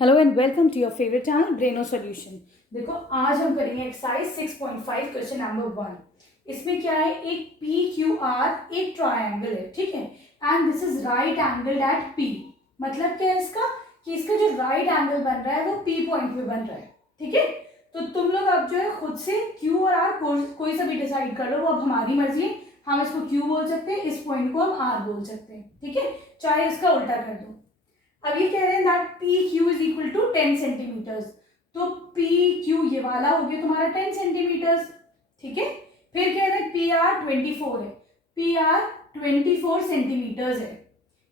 Hello and welcome to your favourite channel Breno solution. देखो आज हम करेंगे एक्सरसाइज 6.5 क्वेश्चन नंबर 1। इसमें क्या है, एक पी क्यू आर एक ट्रायंगल है, ठीक है, and this is right angle at P. मतलब क्या है इसका, कि इसका जो राइट एंगल बन रहा है वो पी पॉइंट पे बन रहा है, ठीक है। तो तुम लोग अब जो है खुद से क्यू और आर कोई सा भी डिसाइड कर लो, वो अब हमारी मर्जी है। हम इसको क्यू बोल सकते हैं, इस पॉइंट को हम आर बोल सकते हैं, ठीक है, चाहे इसका उल्टा कर दो। अब ये कह रहे हैं that P Q is equal to 10 centimetres. तो पी क्यू ये वाला हो गया तुम्हारा 10 सेंटीमीटर्स, ठीक है। फिर कह रहे हैं पी आर 24 है, पी आर 24 सेंटीमीटर्स है।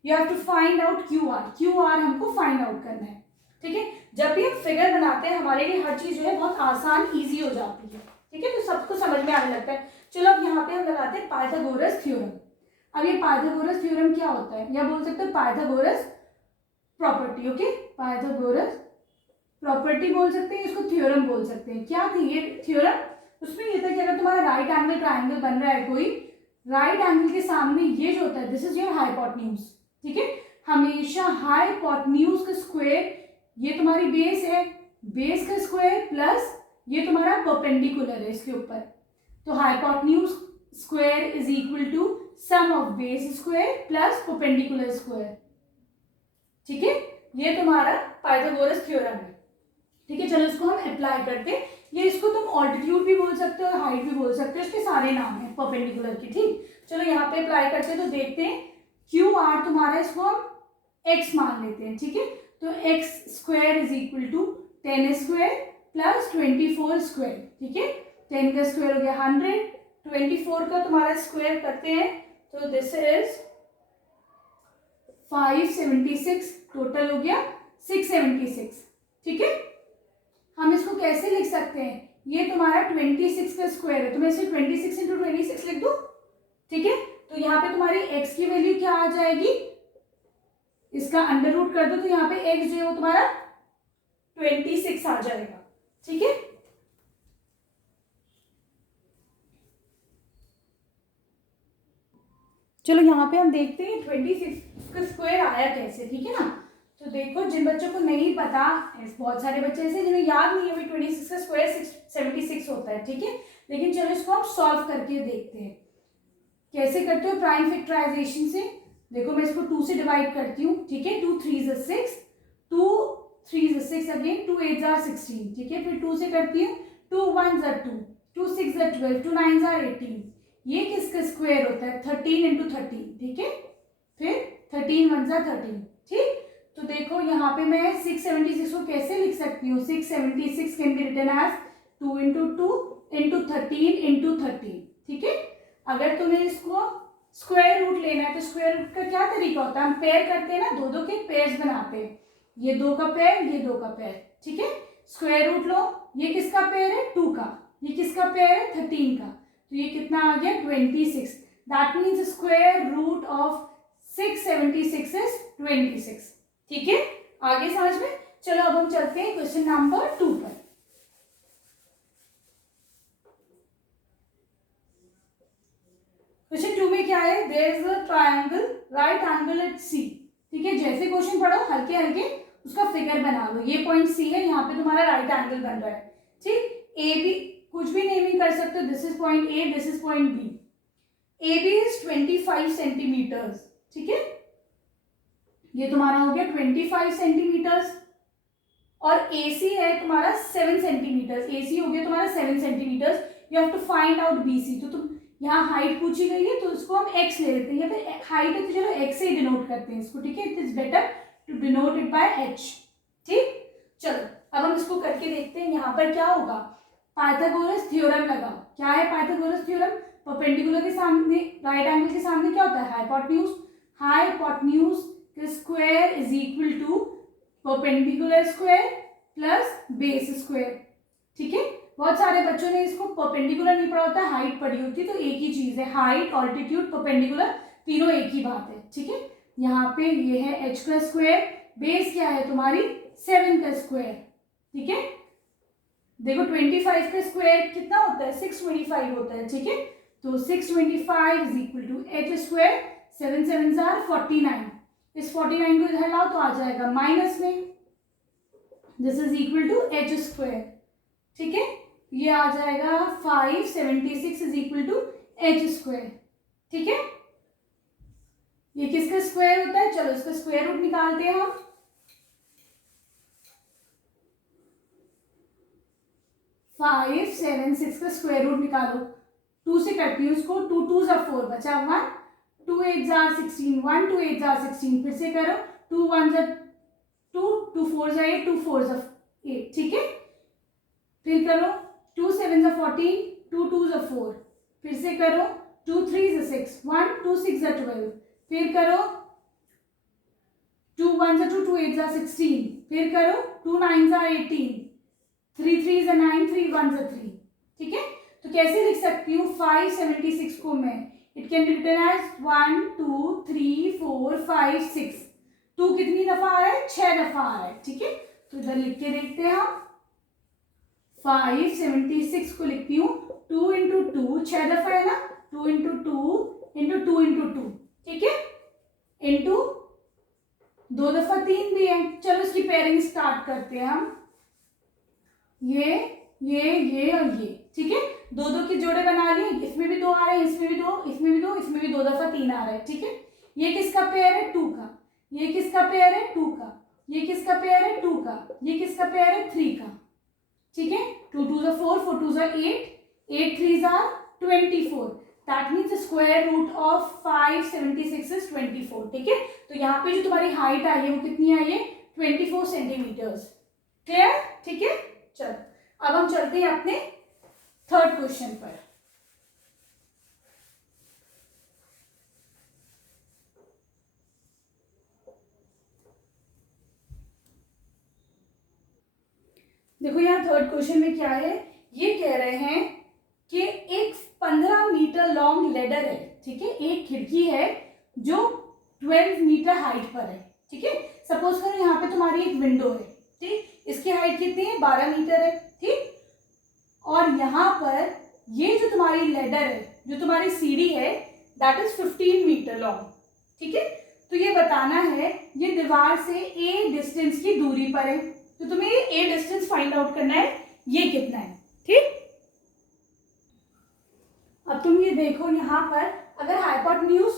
You have to find out Q R, Q R हमको फाइंड आउट करना है, ठीक है। जब भी हम फिगर बनाते हैं हमारे लिए हर चीज जो है बहुत आसान ईजी हो जाती है, ठीक है, तो सबको समझ में आने लगता है। चलो अब यहाँ पे हम लगाते हैं पाइथागोरस थ्योरम। अब ये पाइथागोरस थ्योरम क्या होता है, या बोल सकते हैं Pythagoras property, okay. Pythagoras property बोल सकते हैं, इसको थ्योरम बोल सकते हैं। क्या थी ये थ्योरम, उसमें ये था कि अगर तुम्हारा राइट एंगल ट्रायंगल बन रहा है कोई, राइट एंगल के सामने ये जो होता है दिस इज योर हाइपोटेन्यूज, ठीक है। हमेशा हाइपोटेन्यूज का स्क्वायर, ये तुम्हारी बेस है, बेस का स्क्वायर प्लस ये तुम्हारा परपेंडिकुलर है इसके ऊपर, तो hypotenuse square is equal to sum of base square plus perpendicular square, ठीक है। ये तुम्हारा पाइथागोरस थ्योरम है, ठीक है। चलो इसको हम अप्लाई करते हैं। ये इसको तुम ऑल्टीट्यूड भी बोल सकते हो, हाइट भी बोल सकते हो, इसके सारे नाम हैं परपेंडिकुलर के, ठीक। चलो यहाँ पे अप्लाई करते हैं, तो देखते हैं क्यू आर तुम्हारा, इसको हम एक्स मान लेते हैं, ठीक है। तो x square is equal to 10 square plus 24 square, ठीक है। 10 का स्क्वायर हो गया 100, 24 का तुम्हारा स्क्वायर करते हैं तो दिस इज 576, टोटल हो गया 676, ठीक है। हम इसको कैसे लिख सकते हैं, ये तुम्हारा 26 का स्क्वायर है, तो मैं इसे 26 इंटू 26 लिख दूं, ठीक है। तो यहाँ पे तुम्हारी x की वैल्यू क्या आ जाएगी, इसका अंडर रूट कर दो, तो यहाँ पे x जो है वो तुम्हारा 26 आ जाएगा, ठीक है। चलो यहाँ पे हम देखते हैं 26 का स्क्वायर आया कैसे, ठीक है ना। तो देखो जिन बच्चों को नहीं पता, बहुत सारे बच्चे ऐसे जिन्हें याद नहीं है भाई 26 का स्क्वायर 76 होता है, ठीक है। लेकिन चलो इसको हम सॉल्व करके देखते हैं कैसे करते हो, प्राइम फैक्टराइजेशन से। देखो मैं इसको 2 से डिवाइड करती हूँ, ठीक है। 2 3 6, 2 3 6 अगेन, 2 8 16, ठीक है। फिर 2 से करती हूँ, 2 1 2, 2 6 12, 2 9 18। ये किसका स्क्वायर होता है, 13 इंटू 13, ठीक है। फिर 13 1 13, ठीक। तो देखो यहाँ पे मैं 676 को कैसे लिख सकती हूँ, 676 can be written as 2 into 2 into 13 into 13, ठीक है। अगर तुम्हें इसको स्क्वायर रूट लेना है तो स्क्वायर रूट का क्या तरीका होता है, हम पेयर करते हैं ना, दो के पेयर्स बनाते हैं, ये 2 का पेयर, ये 2 का पेयर, ठीक है। स्क्वायर रूट लो, ये किसका पेयर है 2 का, ये किसका पेयर है 13 का, तो ये कितना आ गया 26। That means square root of 676 is 26, ठीक है। आगे समझ में। चलो अब हम चलते हैं क्वेश्चन नंबर 2 पर। क्वेश्चन 2 में क्या है, there is a triangle right angle at C, ठीक है। जैसे क्वेश्चन पढ़ो हल्के हल्के उसका फिगर बना लो। ये पॉइंट सी है, यहाँ पे तुम्हारा राइट एंगल बन रहा है, ठीक। ए बी कुछ भी नेमिंग कर सकते हो, this is point A, this is point B. A B is 25 centimetres, ठीक है। ये तुम्हारा हो गया 25 सेंटीमीटर्स, और AC है तुम्हारा 7 सेंटीमीटर्स, AC हो गया तुम्हारा 7 centimetres. You have to find out BC। तो तुम यहाँ हाइट पूछी गई है तो इसको हम x ले लेते हैं, या फिर हाइट है तो चलो x से ही डिनोट करते हैं इसको, ठीक है। It is better to denote it by h, ठीक। चलो अब हम इसको करके देखते हैं। यहाँ पर क्या होगा, पाइथागोरस थ्योरम लगाओ। क्या है पाइथागोरस थ्योरम, परपेंडिकुलर के सामने राइट एंगल के सामने क्या होता है hypotenuse, hypotenuse square is equal to perpendicular square plus base square, ठीक है। बहुत सारे बच्चों ने इसको परपेंडिकुलर नहीं पढ़ा होता, हाइट पढ़ी होती, तो एक ही चीज है, हाइट ऑल्टीट्यूड परपेंडिकुलर तीनों एक ही बात है, ठीक है। यहाँ पे ये है h का स्क्वायर, बेस क्या है तुम्हारी 7 का स्क्वायर, ठीक है। देखो 25 का स्क्वायर कितना होता है 625 होता है, ठीक है। तो 625 is equal to h square, 7 7 49, इस 49 को इधर लाओ तो आ जाएगा माइनस में, this is equal to H square, ठीक है। ये आ जाएगा 576 is equal to H square, ठीक है। ये किसका स्क्वायर होता है, चलो इसका स्क्वायर रूट निकालते हैं हम। फाइव सेवन सिक्स का स्क्वायर रूट निकालो, 2 से कटती हूँ उसको, 2 2 जा 4 बचा 1, 2 8 जा 16, 1 2 8 जा 16, फिर से करो, 2 1 जा 2, 2 4 जा 8, 2 4 जा 8, ठीक है। फिर करो 2 7 जा 14, 2 2 जा 4, फिर से करो 2 3 जा 6, 1 2 6 जा 12, फिर करो 2 1 जा 2, 2 8 जा 16, फिर करो 2 9 जा 18, 3 3 जा 9, 3 1 जा 3, ठीक है। तो कैसे लिख सकती हूँ 576 को मैं, it can be written as 1 2 3 4 5 6, 2 कितनी दफा आ रहा है, 6 दफा आ रहा है, ठीक है। तो इधर लिख के देखते हैं हम, 576 को लिखती हूँ 2 इंटू 2, 6 दफा है ना, 2 इंटू 2 इंटू 2 इंटू 2, ठीक है, इंटू 2 दफा 3 भी है। चलो इसकी पेयरिंग स्टार्ट करते हैं हम, ये और ये, ठीक है। 2 2 के जोड़े बना लिए, इसमें भी 2 आ रहे हैं, इसमें भी 2, इसमें भी 2, इसमें भी 2 दफा 3 आ रहा है, ठीक है। ये किसका पेयर है, 2 का, ये किसका पेयर है, 2 का, ये किसका पेयर है, 2 का, ये किसका पेयर है, 3 का, ठीक है। 2 2 जा 4, 4 2 जा 8, 8 3 जा 24, that means square root of 576 is 24, ठीक है। तो यहाँ पे जो तुम्हारी हाइट आई है वो कितनी आई है, 24 सेंटीमीटर्स, क्लियर, ठीक है। चलो अब हम चलते हैं अपने थर्ड क्वेश्चन पर। देखो यहाँ थर्ड क्वेश्चन में क्या है, ये कह रहे हैं कि एक 15 मीटर लॉन्ग लेडर है, ठीक है, एक खिड़की है जो 12 मीटर हाइट पर है, ठीक है। सपोज करो यहाँ पे तुम्हारी एक विंडो है, ठीक, इसकी हाइट कितनी है, 12 मीटर है, ठीक। और यहाँ पर ये जो तुम्हारी लेडर है, जो तुम्हारी सीढ़ी है, दैट इज 15 मीटर लॉन्ग, ठीक है। तो ये बताना है ये दीवार से ए डिस्टेंस की दूरी पर है, तो तुम्हें ये ए डिस्टेंस फाइंड आउट करना है, ये कितना है, ठीक। अब तुम ये देखो यहाँ पर अगर हाइपोटेन्यूज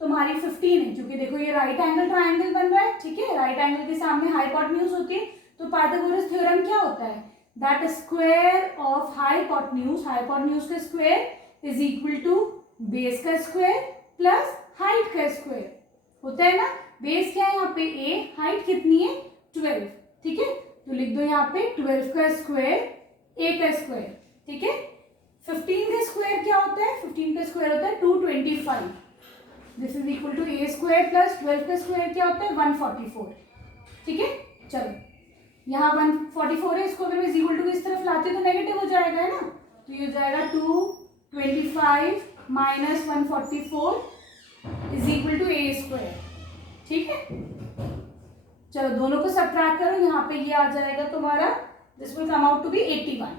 तुम्हारी 15 है, क्योंकि देखो ये राइट एंगल ट्राइंगल बन रहा है, ठीक है, राइट एंगल के सामने हाइपोटेन्यूज होती है, तो पाइथागोरस थ्योरम क्या होता है, that square of hypotenuse, hypotenuse का square is equal to base का स्क्वायर प्लस हाइट का स्क्वायर होता है ना। बेस क्या है यहाँ पे a, हाइट कितनी है 12, ठीक है। तो लिख दो यहाँ पे 12 का स्क्वायर a का स्क्वायर, ठीक है। 15 का स्क्वायर क्या होता है, 15 का स्क्वायर होता है 225, this is equal to a square plus 12 का स्क्वायर क्या होता है 144, ठीक है। चलो यहाँ 144 है, इसको अगर मैं इक्वल टू इस तरफ लाते तो नेगेटिव हो जाएगा, है ना, तो ये हो जाएगा 225 minus 144 is equal to a square, ठीक है। चलो दोनों को सबट्रैक्ट करो, यहाँ पे ये आ जाएगा तुम्हारा, this will come out to be 81,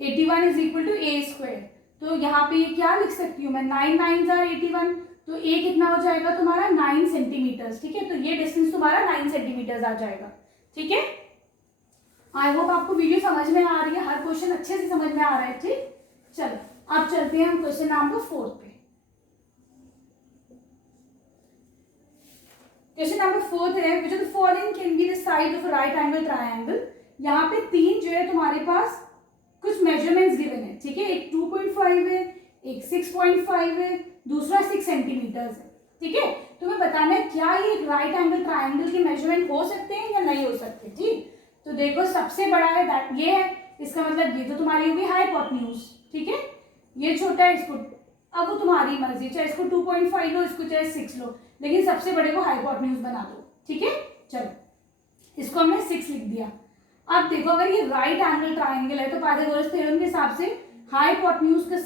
81 is equal to a square. तो यहाँ पे ये क्या लिख सकती हूँ मैं, 9 9 आर 81, तो a कितना हो जाएगा तुम्हारा 9 सेंटीमीटर्स, ठीक है। तो ये डिस्टेंस तुम्हारा 9 सेंटीमीटर्स आ जाएगा, ठीक है। आई होप आपको वीडियो समझ में आ रही है, हर क्वेश्चन अच्छे से समझ में आ रहा है, ठीक। चलो अब चलते हैं हम क्वेश्चन नंबर 4 पे। क्वेश्चन नंबर 4 है, which of the following can be the side of a right angle triangle। यहाँ पे 3 जो है तुम्हारे पास कुछ मेजरमेंट्स गिवन है, ठीक है, एक 2.5 है, एक 6.5 है, दूसरा 6 सेंटीमीटर्स है, ठीक है। तुम्हें बताना है क्या ये एक राइट एंगल ट्राइंगल के मेजरमेंट हो सकते हैं या नहीं हो सकते, ठीक। तो देखो सबसे बड़ा है दैट ये है, इसका मतलब ये तो तुम्हारी होगी हाइपोटेन्यूज, ठीक है। ये छोटा है, इसको अब वो तुम्हारी मर्जी, चाहे इसको 2.5 लो, इसको चाहे 6 लो, लेकिन सबसे बड़े को हाइपोटेन्यूज बना दो, ठीक है। चलो इसको हमने 6 लिख दिया। अब देखो अगर ये राइट एंगल ट्राइंगल है तो पाइथागोरस थ्योरम के हिसाब से हाइपोटेन्यूज का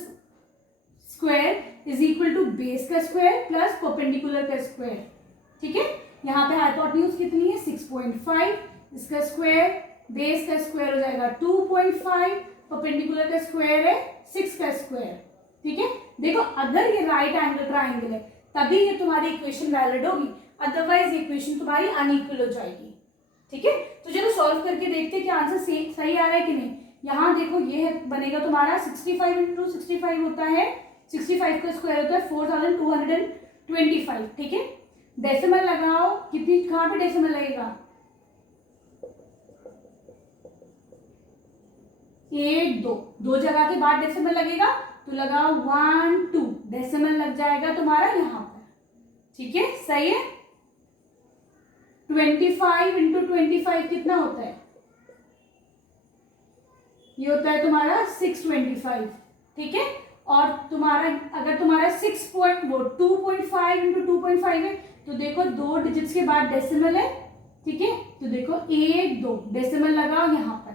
square is equal to base का स्क्वायर प्लस परपेंडिकुलर का स्क्वायर, ठीक है। यहाँ पे हाइपोटेन्यूज कितनी है 6.5, इसका स्क्वायर, बेस का स्क्वायर हो जाएगा 2.5, परपेंडिकुलर का स्क्वायर है 6 का स्क्वायर, ठीक है। देखो अगर ये राइट एंगल ट्राइंगल है तभी ये तुम्हारी इक्वेशन वैलिड होगी, अदरवाइज इक्वेशन तुम्हारी अनइक्वल हो जाएगी। ठीक है, तो चलो सॉल्व करके देखते हैं कि आंसर सही आ रहा है कि नहीं। यहाँ देखो ये बनेगा तुम्हारा 65 इंटू 65 होता है, 65 का स्क्वायर होता है 4225। ठीक है, डेसिमल लगाओ, कितनी कहाँ पे डेसिमल लगेगा, 1 2 दो जगह के बाद डेसिमल लगेगा, तो लगाओ 1 2, डेसिमल लग जाएगा तुम्हारा यहाँ पर। ठीक है, सही है। 25 इंटू 25 कितना होता है, ये होता है तुम्हारा 625। ठीक है, और तुम्हारा अगर तुम्हारा 2.5 इंटू 2.5 है, तो देखो 2 डिजिट्स के बाद डेसिमल है। ठीक है, तो देखो 1 2 डेसिमल लगाओ यहाँ पर।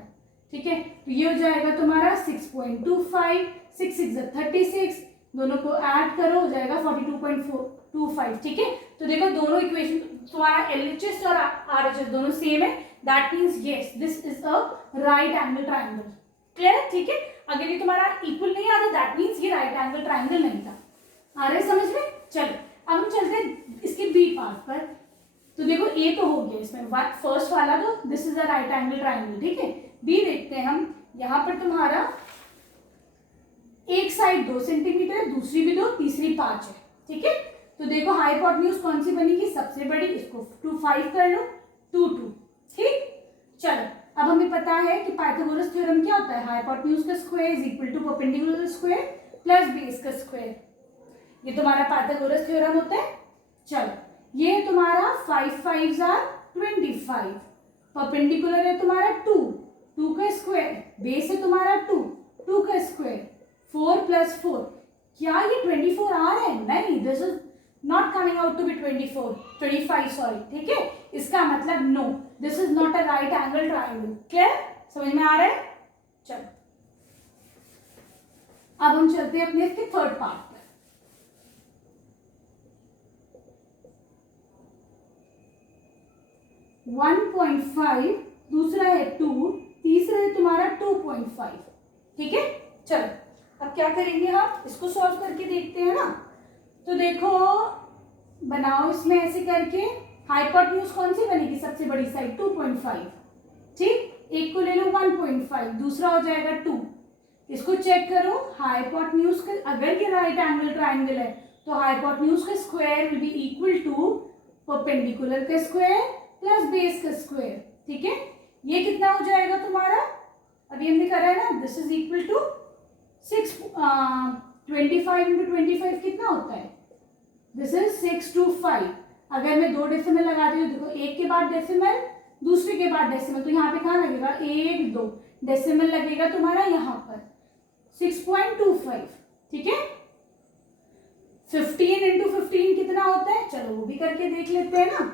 ठीक है, तो ये हो जाएगा तुम्हारा 6.25, 6 6 36, दोनों को ऐड करो हो जाएगा 42.25। ठीक है, तो देखो दोनों इक्वेशन तुम्हारा LHS और RHS दोनों सेम है, that means yes this is a right angle triangle. Clear. ठीक है, अगर ये तुम्हारा इक्वल नहीं आता दैट मीन्स ये राइट एंगल ट्राइंगल नहीं था। आ रहे समझ में। चलो अब हम चलते हैं इसके बी पार्ट पर। तो देखो ए तो हो गया इसमें फर्स्ट वाला, तो this is a right angle triangle. ठीक है, बी देखते हैं हम। यहाँ पर तुम्हारा एक साइड 2 सेंटीमीटर है, दूसरी भी 2, तीसरी 5 है। ठीक है, तो देखो हाइपोटेन्यूज कौन सी बनेगी, सबसे बड़ी, इसको 2 5 कर लो, 2 2। ठीक, चलो अब हमें पता है कि पाइथागोरस थ्योरम क्या होता है, हाइपोटेन्यूज का square is equal to perpendicular square plus base का स्क्वायर। ये तुम्हारा पाइथागोरस थ्योरम होता है। चलो ये तुम्हारा 5 5 आर 25, परपेंडिकुलर है तुम्हारा 2, 2 का स्क्वायर, बेस है तुम्हारा 2, 2 का स्क्वायर, 4 प्लस 4, क्या ये 24 आ रहा है, नहीं, this is not coming out to be 25 sorry. ठीक है, इसका मतलब no, this is not a right angle triangle. Clear, समझ में आ रहा है। चलो अब हम चलते हैं अपने इसके थर्ड पार्ट पर। वन 1.5, दूसरा है 2, तीसरा है तुम्हारा 2.5। ठीक है, चलो अब क्या करेंगे हम, इसको सॉल्व करके देखते हैं ना। तो देखो बनाओ इसमें ऐसे करके, हाइपोटेन्यूज कौन सी बनेगी, सबसे बड़ी साइड 2.5। ठीक, एक को ले लो 1.5, दूसरा हो जाएगा 2। इसको चेक करो, हाइपोटेन्यूज का अगर ये राइट एंगल ट्राइंगल है तो हाइपोटेन्यूज का square will be equal to perpendicular का स्क्वायर प्लस बेस का स्क्वायर। ठीक है, ये कितना हो जाएगा तुम्हारा, अभी हमने करा है ना, this is equal to 25 into 25 कितना होता है, दिस इज 625। अगर मैं 2 डेसिमल लगाती हूँ, देखो एक के बाद डेसिमल, दूसरे के बाद डेसिमल, तो यहाँ पे कहाँ लगेगा, 1 2 डेसिमल लगेगा तुम्हारा यहाँ पर 6.25। ठीक है, 15 इंटू 15 कितना होता है, चलो वो भी करके देख लेते हैं ना।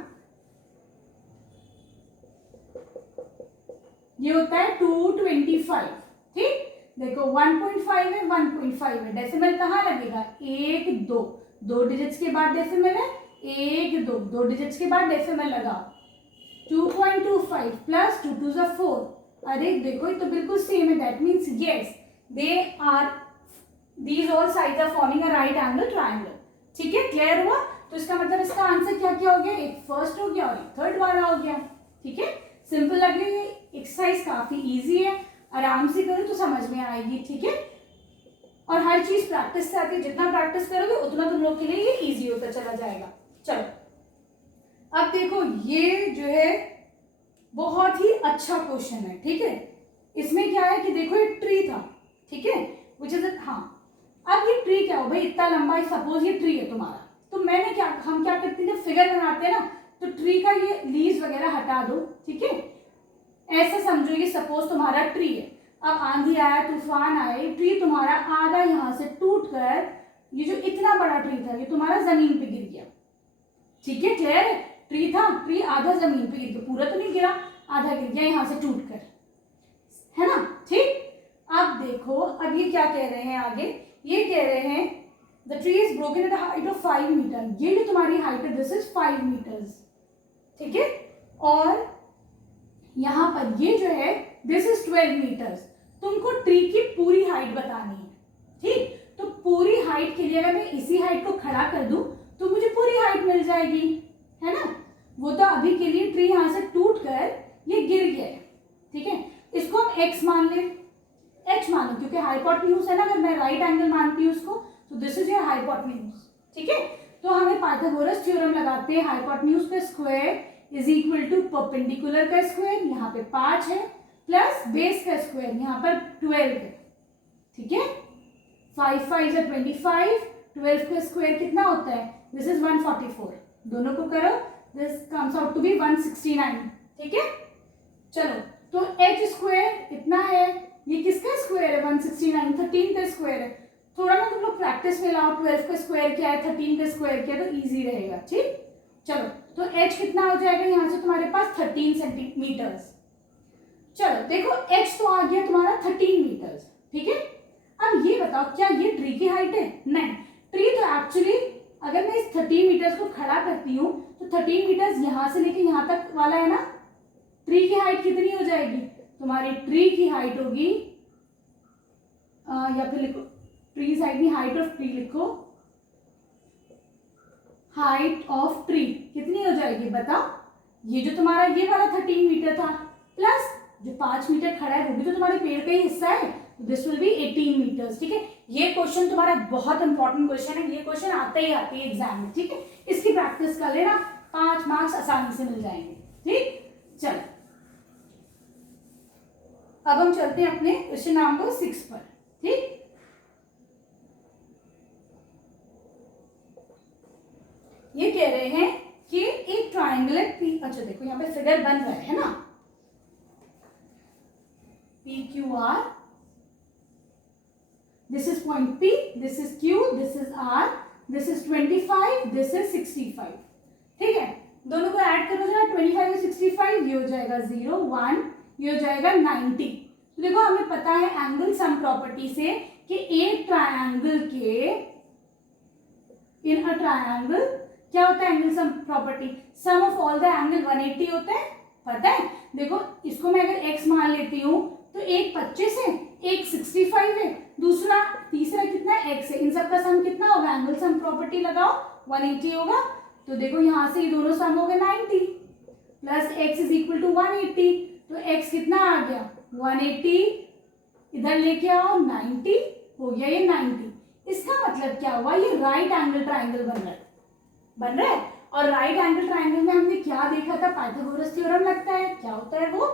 ये होता है 225। ठीक, देखो 1.5 है, 1.5 है, डेसिमल कहाँ लगेगा, 1 2, 2 डिजिट्स के बाद डेसिमल है, 1 2, 2 डिजिट्स के बाद डेसिमल लगाओ, 2.25 प्लस 2 2 ज़ा 4। अरे देखो ये तो बिल्कुल सेम है, that means yes they are, these all sides are forming a right angle triangle. ठीक है, क्लियर हुआ। तो इसका मतलब इसका आंसर क्या क्या हो गया, एक फर्स्ट हो गया और एक थर्ड वाला हो गया। ठीक है, सिंपल लग रही है, एक्सरसाइज काफी इजी है, आराम से करो तो समझ में आएगी। ठीक है, और हर चीज प्रैक्टिस से आती है, जितना प्रैक्टिस करोगे उतना तुम लोग के लिए ये इजी होता चला जाएगा। चलो अब देखो ये जो है बहुत ही अच्छा क्वेश्चन है। ठीक है, इसमें क्या है कि देखो ये ट्री था, ठीक है, विच इज हाँ, अब ये ट्री क्या हो भाई, इतना लंबा, सपोज ये ट्री है तुम्हारा, तो मैंने क्या, हम क्या करते हैं जब फिगर बनाते हैं ना, तो ट्री का ये लीव्स वगैरह हटा दो। ठीक है, ऐसा समझो ये सपोज तुम्हारा ट्री है, अब आंधी आया, तूफान आए, ट्री तुम्हारा आधा यहाँ से टूट कर, ये जो इतना बड़ा ट्री था ये तुम्हारा जमीन पे गिर गया। ठीक है, क्लियर है, ट्री था, ट्री आधा जमीन पे गिर गया, पूरा तो नहीं गिरा, आधा गिर गया यहाँ से टूट कर, है ना। ठीक, अब देखो अब ये क्या कह रहे हैं आगे, ये कह रहे हैं the tree is broken at a height of 5 metre, ये जो तुम्हारी हाइट है दिस इज 5 मीटर्स। ठीक है, और यहाँ पर ये जो है दिस इज 12 मीटर्स। तुमको ट्री की पूरी हाइट बतानी है। ठीक, तो पूरी हाइट के लिए अगर मैं इसी हाइट को खड़ा कर दूं तो मुझे पूरी हाइट मिल जाएगी, है ना, वो तो अभी के लिए ट्री यहाँ से टूट कर ये गिर गया है, ठीक है। इसको हम x मान ले, h मानो क्योंकि हाइपोटेन्यूज है ना, अगर मैं राइट एंगल मानती हूँ उसको तो दिस इज योर हाइपोटेन्यूज, ठीक है। तो हमें पाइथागोरस थ्योरम लगाते हैं, हाइपोटेन्यूज का square is equal to perpendicular का स्क्वायर, यहाँ पे 5 है, प्लस बेस का स्क्वायर यहाँ पर 12 है, ठीक है। 5 5 is 25, 12 का स्क्वायर कितना होता है, दिस इज 144, दोनों को करो, this comes out to be 169, ठीक है। चलो तो h स्क्वायर इतना है, ये किसका स्क्वायर है, 169, 13 का स्क्वायर है। थोड़ा ना तुम लोग प्रैक्टिस में लाओ, 12 का स्क्वायर क्या है, 13 का स्क्वायर क्या है, तो इजी रहेगा, ठीक। चलो तो h कितना हो जाएगा यहाँ से तुम्हारे पास 13 सेंटीमीटर्स। चलो देखो h तो आ गया तुम्हारा 13 मीटर्स, ठीक है। अब ये बताओ क्या ये ट्री की हाइट है, नहीं, ट्री तो एक्चुअली अगर मैं इस 13 मीटर्स को खड़ा करती हूँ तो 13 मीटर्स यहाँ से लेके यहाँ तक वाला है ना, ट्री की हाइट कितनी हो जाएगी, तुम्हारी ट्री की हाइट होगी या फिर लिखो ट्री साइड में हाइट ऑफ ट्री लिखो, हाइट ऑफ ट्री कितनी हो जाएगी बताओ, ये जो तुम्हारा ये वाला 13 मीटर था प्लस जो 5 मीटर खड़ा है वो भी तो तुम्हारे पेड़ का ही हिस्सा है, दिस विल बी 18 मीटर्स, ठीक है। ये क्वेश्चन तुम्हारा बहुत इंपॉर्टेंट क्वेश्चन है, ये क्वेश्चन आता ही आती है एग्जाम में, ठीक है। इसकी प्रैक्टिस कर लेना, 5 मार्क्स आसानी से मिल जाएंगे, ठीक। चलो अब हम चलते हैं अपने क्वेश्चन नंबर 6 पर, ठीक। ये कह रहे हैं कि एक ट्रायंगुलर पी, अच्छा देखो यहाँ पे फिगर बन रहा है ना, P Q are, this is point P, this is Q, this is R, this is 25, this is 65, ठीक है। दोनों को ऐड करो जरा, 25 और 65, ये हो जाएगा 0 1, ये हो जाएगा 90। तो देखो हमें पता है एंगल सम प्रॉपर्टी से कि एक ट्रायंगल के, इन अ ट्रायंगल क्या होता है angle sum property, sum of all the angle 180 होता है, पता है। देखो इसको मैं अगर x मान लेती हूँ तो एक 25 है, एक 65 है, दूसरा तीसरा कितना है x है, इन सब का सम कितना होगा, एंगल सम प्रॉपर्टी लगाओ 180 होगा। तो देखो यहाँ से ये दोनों सम हो गए 90 plus x is equal to 180, तो x कितना आ गया 180, इधर लेके आओ 90, हो गया ये 90। इसका मतलब क्या हुआ, ये राइट एंगल ट्राइंगल बन रहा है। और राइट एंगल ट्राइंगल में हमने क्या देखा था, पाइथागोरस थ्योरम लगता है, क्या होता है वो,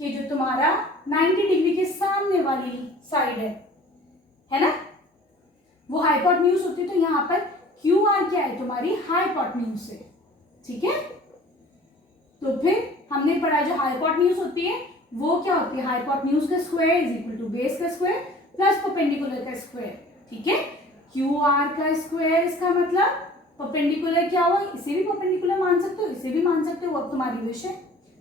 कि जो तुम्हारा 90 डिग्री के सामने वाली साइड है ना, वो हाइपोटेन्यूज होती है, तो यहाँ पर क्यू आर क्या है तुम्हारी हाइपोटेन्यूज से, ठीक है। तो फिर हमने पढ़ा जो हाइपोटेन्यूज होती है वो क्या होती है, हाइपोटेन्यूज का square is equal to base का स्क्वायर प्लस परपेंडिकुलर का स्क्वायर, ठीक है। क्यू आर का स्क्वायर, इसका मतलब परपेंडिकुलर क्या हुआ, इसे भी परपेंडिकुलर मान सकते हो, इसे भी मान सकते हो, अब तुम्हारी विश है।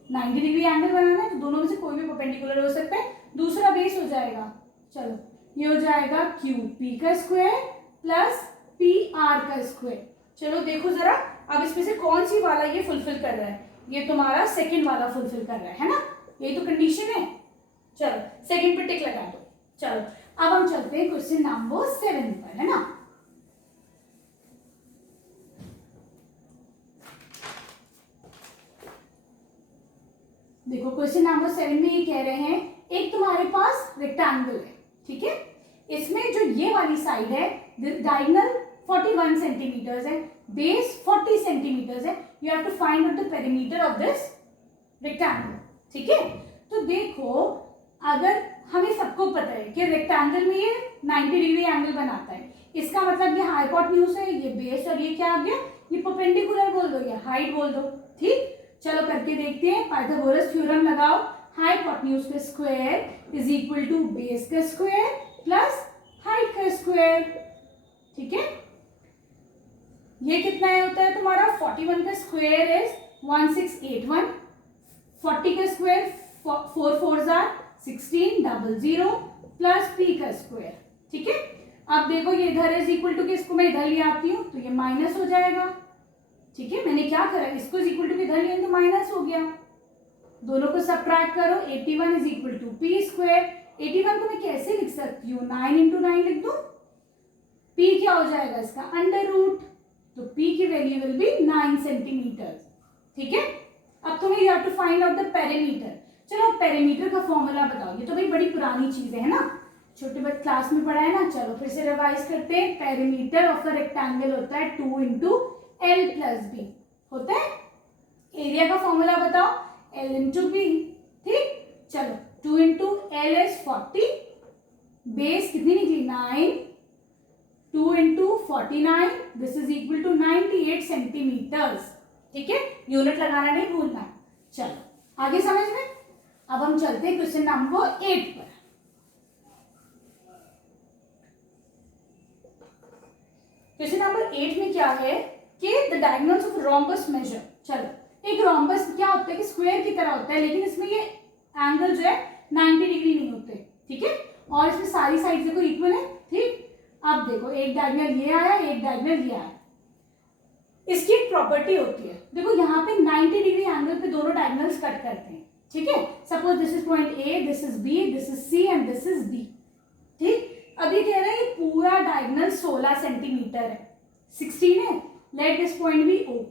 90 डिग्री एंगल बनाना है तो दोनों में से कोई भी परपेंडिकुलर हो सकता है, दूसरा बेस हो जाएगा। चलो ये हो जाएगा क्यू पी का स्क्वायर प्लस पी आर का स्क्वायर। चलो देखो जरा अब इसमें से कौन सी वाला ये फुलफिल कर रहा है, ये तुम्हारा सेकंड वाला फुलफिल कर रहा है ना, यही तो कंडीशन है। चलो सेकंड पे टिक लगा दो। चलो अब हम चलते हैं क्वेश्चन नंबर 7 पर, है ना। देखो क्वेश्चन नंबर 7 में ये कह रहे हैं एक तुम्हारे पास रेक्टेंगल है, ठीक है, इसमें जो ये वाली साइड है डायगोनल 41 सेंटीमीटर्स है, बेस 40 सेंटीमीटर्स है, you have to find out the perimeter of this rectangle, ठीक है। तो देखो अगर हमें सबको पता है कि रेक्टेंगल में ये 90 डिग्री एंगल बनाता है, इसका मतलब ये हाइपोटेन्यूज है, ये बेस, और ये क्या आ गया, ये परपेंडिकुलर बोल दो या हाइट बोल दो, ठीक। चलो करके देखते हैं, पाइथागोरस थ्योरम लगाओ, हाइपोटेन्यूज का square is equal to base का स्क्वायर प्लस हाइट का स्क्वायर, ठीक है। ये कितना है होता है तुम्हारा 41 का स्क्वायर इज 1681, 40 का square 4 4s are 1600 plus P का स्क्वायर, ठीक है। अब देखो ये इधर इज इक्वल टू, इसको मैं इधर ले आती हूँ तो ये माइनस हो जाएगा, ठीक है। मैंने क्या करा, इसको इज इक्वल टू इधर लिया तो माइनस हो गया, दोनों को सब्ट्रैक्ट करो, 81 is equal to P square. 81 को मैं कैसे लिख सकती हूँ, 9 इंटू 9 लिख दो, पी क्या हो जाएगा इसका अंडर रूट, तो पी की वैल्यू विल बी 9 सेंटीमीटर, ठीक है। अब तुम्हें you have to find out the perimeter. चलो पेरीमीटर का फॉर्मूला बताओ, ये तो भाई बड़ी पुरानी चीज है ना, छोटे बच्चे क्लास में पढ़ा है ना। चलो फिर से रिवाइज करते हैं। पेरीमीटर ऑफ द रेक्टेंगल होता है 2 इंटू एल प्लस बी होता है। एरिया का फॉर्मूला बताओ, एल इंटू बी। ठीक, चलो 2 इंटू एल इज 40, बेस कितनी निकली 9, 2 into 49, this is equal to 98 centimetres. ठीक है, यूनिट लगाना नहीं भूलना। चलो आगे समझ में। अब हम चलते हैं क्वेश्चन नंबर 8 पर। क्वेश्चन नंबर 8 में क्या है कि the diagonals of rhombus measure. चलो एक रोम्बस क्या होता है कि स्क्वायर की तरह होता है, लेकिन इसमें ये एंगल जो है 90 डिग्री नहीं होते। ठीक है, और इसमें सारी साइड देखो इक्वल है। ठीक, अब देखो एक डायगोनल ये आया, एक डायगोनल ये आया। इसकी एक प्रॉपर्टी होती है, देखो यहाँ पे 90 डिग्री एंगल पे दोनों डायगोनल्स कट करते हैं। ठीक है, suppose this is point A, this is B, this is C and this is D. ठीक, अभी कह रहे हैं ये पूरा डायगोनल 16 सेंटीमीटर है, 16 है, let this point be O.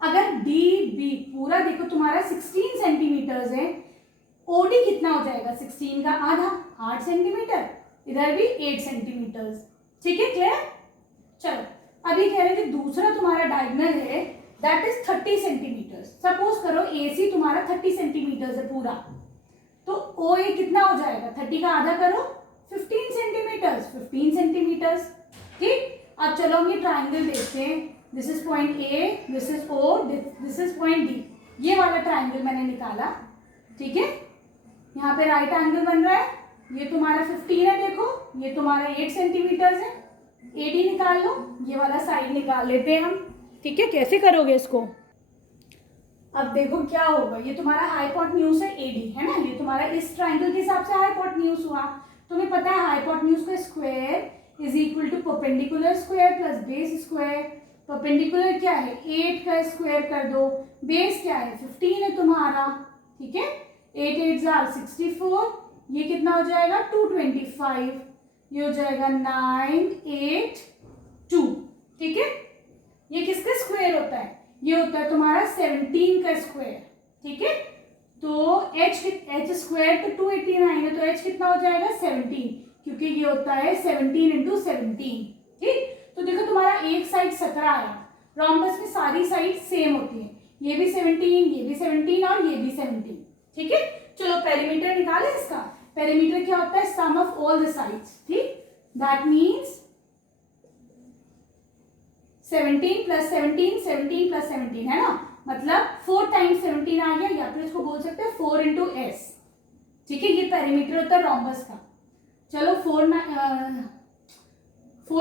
अगर डी बी पूरा देखो तुम्हारा 16 सेंटीमीटर्स है, ओडी कितना हो जाएगा 16 का आधा, 8 सेंटीमीटर, इधर भी 8 सेंटीमीटर्स। ठीक है, क्लियर। चलो अभी कह रहे हैं कि दूसरा तुम्हारा डायगोनल है दैट इज 30 सेंटीमीटर्स। सपोज करो AC तुम्हारा 30 सेंटीमीटर्स है पूरा, तो OA कितना हो जाएगा, 30 का आधा करो 15 सेंटीमीटर्स, 15 सेंटीमीटर्स। ठीक, अब चलो हम ये ट्राइंगल देखते हैं। This is point A, this is O, this is point D। ये वाला ट्राइंगल मैंने निकाला। ठीक है, यहाँ पे राइट एंगल बन रहा है, ये तुम्हारा 15 है, देखो ये तुम्हारा 8 सेंटीमीटर्स है। AD निकाल लो, ये वाला साइड निकाल लेते हैं हम। ठीक है, कैसे करोगे इसको, अब देखो क्या होगा, ये तुम्हारा हाइपोटेन्यूज है AD है ना, ये तुम्हारा इस ट्राइंगल के हिसाब से हाइपोटेन्यूज हुआ। तुम्हें पता है हाइपोटेन्यूज का square is equal to perpendicular square plus base square. Perpendicular क्या है 8 का स्क्वायर कर दो, बेस क्या है 15 है तुम्हारा। ठीक है, 8 8 जार 64, ये कितना हो जाएगा 225, ये हो जाएगा 982। ठीक है, ये किसका स्क्वायर होता है, ये होता है तुम्हारा 17 का स्क्वायर। ठीक है, तो h स्क्वायर तो 289 है, तो h कितना हो जाएगा 17, क्योंकि ये होता है 17 इंटू 17। ठीक, तो देखो तुम्हारा एक साइड 17 आया, रोम्बस में सारी साइड सेम होती है, ये भी 17, ये भी 17 और ये भी 17। ठीक है, चलो पेरीमीटर निकाले इसका। पेरीमीटर क्या होता है सम ऑफ ऑल द साइड्स। ठीक, दैट मीन्स 17 प्लस 17, 17 प्लस 17 है ना, मतलब 4 टाइम्स 17 आ गया, या फिर इसको बोल सकते हैं 4 इंटू एस। ठीक है, ये पेरीमीटर होता है रोम्बस का। चलो 4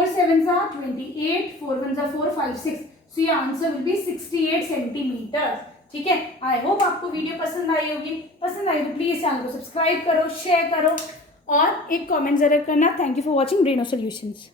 7 सा 28, 4 1 सा 4 5 6, सो ये आंसर विल बी 68 सेंटीमीटर। ठीक है, आई होप आपको वीडियो पसंद आई होगी। पसंद आई तो प्लीज चैनल को सब्सक्राइब करो, शेयर करो और एक कमेंट जरूर करना। Thank you for watching Breno solutions.